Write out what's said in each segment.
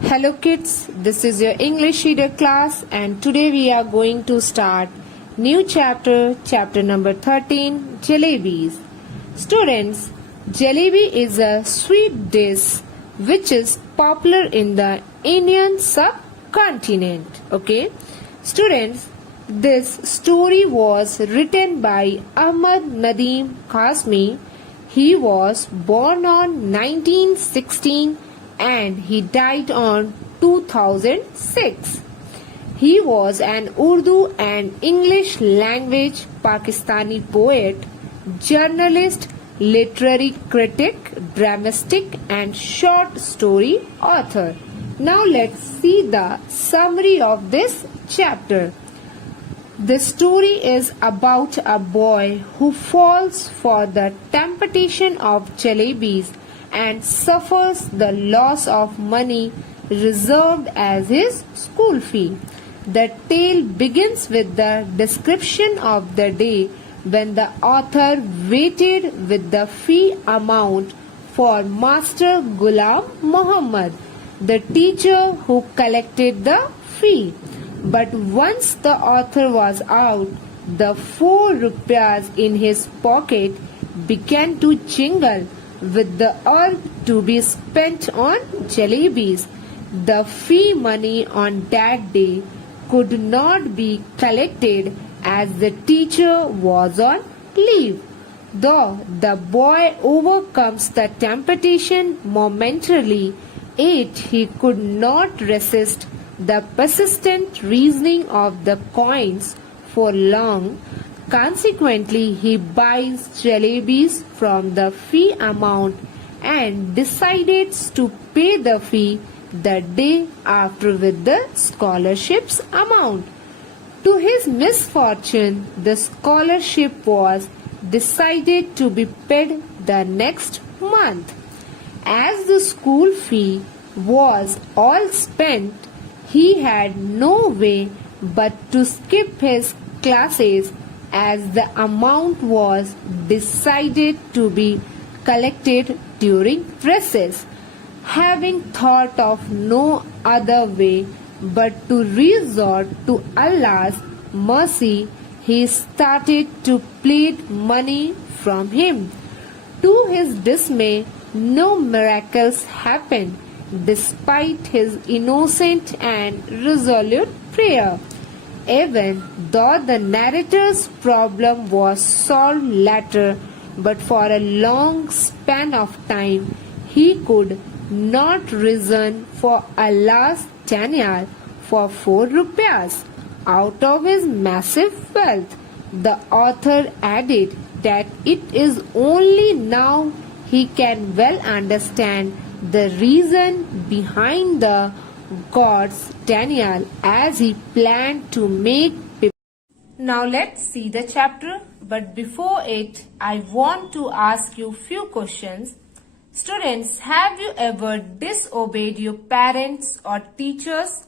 Hello kids, this is your English reader class and today we are going to start new chapter number 13, Jalebies. Students, jalebi is a sweet dish which is popular in the Indian subcontinent. Okay? Students, this story was written by Ahmad Nadeem Qasmi. He was born on 1916 and he died on 2006. He was an Urdu and English language Pakistani poet, journalist, literary critic, dramatic and short story author. Now let's see the summary of this chapter. The story is about a boy who falls for the temptation of jalebis and suffers the loss of money reserved as his school fee. The tale begins with the description of the day when the author waited with the fee amount for Master Ghulam Muhammad, the teacher who collected the fee. But once the author was out, the 4 rupees in his pocket began to jingle with the urge to be spent on jalebis. The fee money on that day could not be collected as the teacher was on leave. Though the boy overcomes the temptation momentarily, yet he could not resist the persistent reasoning of the coins for long. Consequently, he buys jalebis from the fee amount and decides to pay the fee the day after with the scholarship's amount. To his misfortune, the scholarship was decided to be paid the next month. As the school fee was all spent, he had no way but to skip his classes as the amount was decided to be collected during recess. Having thought of no other way but to resort to Allah's mercy, he started to plead money from him. To his dismay, no miracles happened despite his innocent and resolute prayer. Even though the narrator's problem was solved later, but for a long span of time, he could not reason for Allah's denial for 4 rupees out of his massive wealth. The author added that it is only now he can well understand the reason behind the God's denial as he planned to make people. Now let's see the chapter, but before it, I want to ask you few questions. Students, have you ever disobeyed your parents or teachers?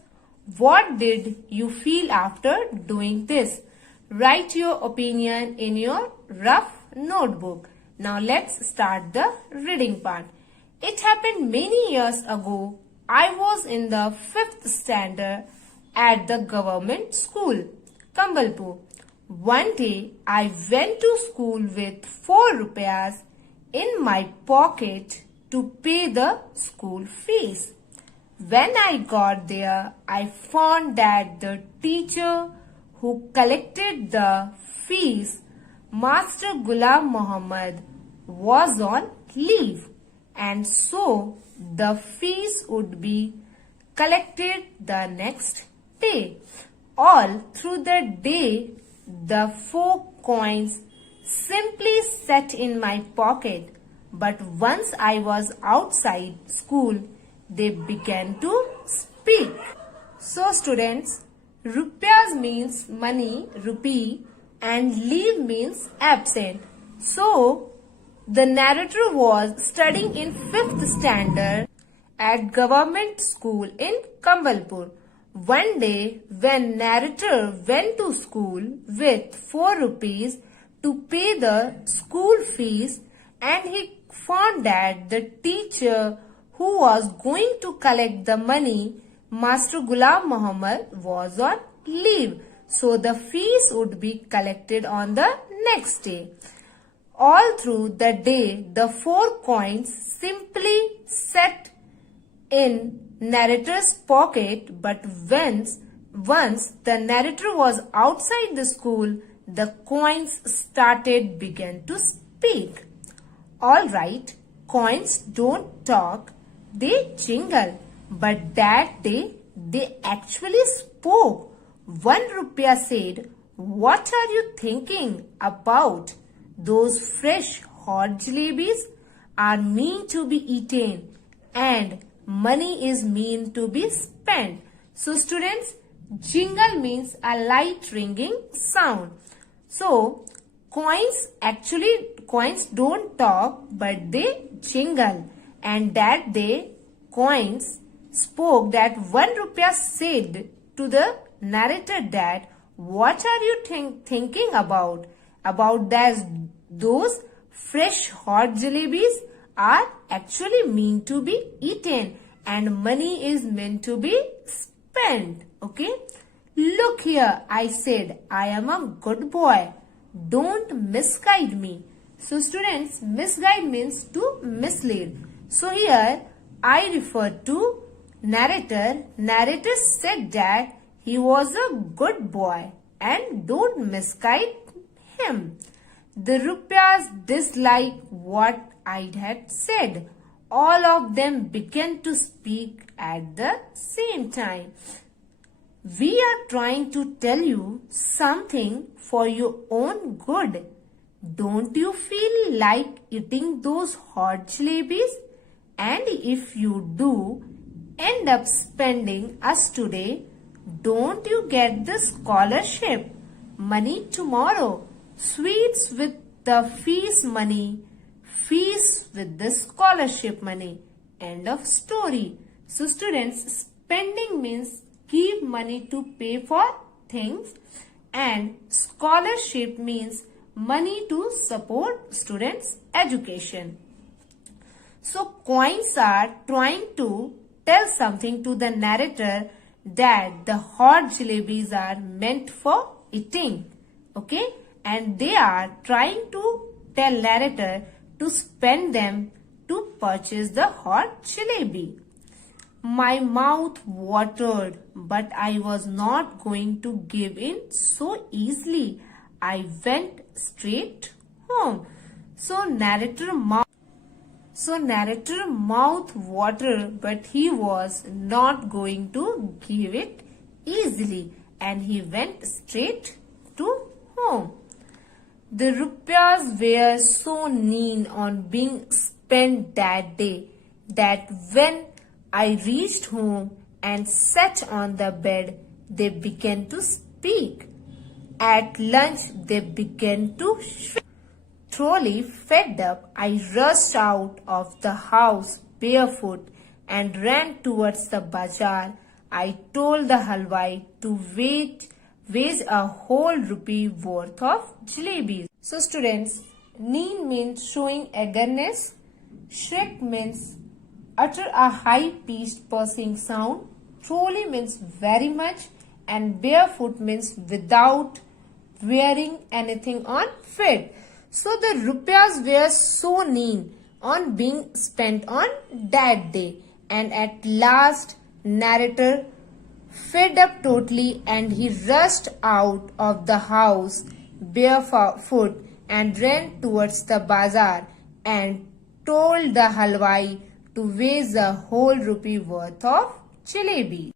What did you feel after doing this? Write your opinion in your rough notebook. Now let's start the reading part. It happened many years ago. I was in the 5th standard at the government school, Kambalpur. One day I went to school with 4 rupees in my pocket to pay the school fees. When I got there, I found that the teacher who collected the fees, Master Ghulam Muhammad, was on leave, and so the fees would be collected the next day. All through the day, the 4 coins simply sat in my pocket, but once I was outside school, they began to speak. So students, rupees means money, rupee, and leave means absent. So the narrator was studying in 5th standard at government school in Kambalpur. One day, when narrator went to school with 4 rupees to pay the school fees, and he found that the teacher who was going to collect the money, Master Ghulam Muhammad was on leave, so the fees would be collected on the next day. All through the day, the 4 coins simply sat in narrator's pocket, but once the narrator was outside the school, the coins began to speak. All right, coins don't talk, they jingle, but that day they actually spoke. 1 rupiah said, "What are you thinking about? Those fresh hot jalebis are meant to be eaten and money is meant to be spent." So students, jingle means a light ringing sound. So coins don't talk but they jingle, and that day coins spoke. That 1 rupiah said to the narrator that, "What are you thinking about? That those fresh hot jalebis are actually meant to be eaten and money is meant to be spent." Okay. "Look here," I said, "I am a good boy. Don't misguide me." So students, misguide means to mislead. So here I refer to narrator. Narrator said that he was a good boy and don't misguide him. The rupiahs disliked what I had said. All of them began to speak at the same time. "We are trying to tell you something for your own good. Don't you feel like eating those hot jalebis? And if you do end up spending us today, don't you get the scholarship money tomorrow? Sweets with the fees money, fees with the scholarship money." End of story. So students, spending means give money to pay for things, and scholarship means money to support students' education. So coins are trying to tell something to the narrator, that the hot jalebis are meant for eating. Okay, and they are trying to tell narrator to spend them to purchase the hot jalebi. My mouth watered, but I was not going to give in so easily. I went straight home. So narrator mouth watered, but he was not going to give it easily, and he went straight to home. The rupiahs were so keen on being spent that day that when I reached home and sat on the bed, they began to speak. At lunch, they began to shriek. Thoroughly fed up, I rushed out of the house barefoot and ran towards the bazaar. I told the halwai to weigh a whole rupee worth of jalebis. So students, neen means showing eagerness, shriek means utter a high-pitched purrsing sound, thoroughly means very much, and barefoot means without wearing anything on feet. So the rupiahs were so keen on being spent on that day, and at last narrator fed up totally, and he rushed out of the house barefoot and ran towards the bazaar and told the halwai to weigh a whole rupee worth of jalebi.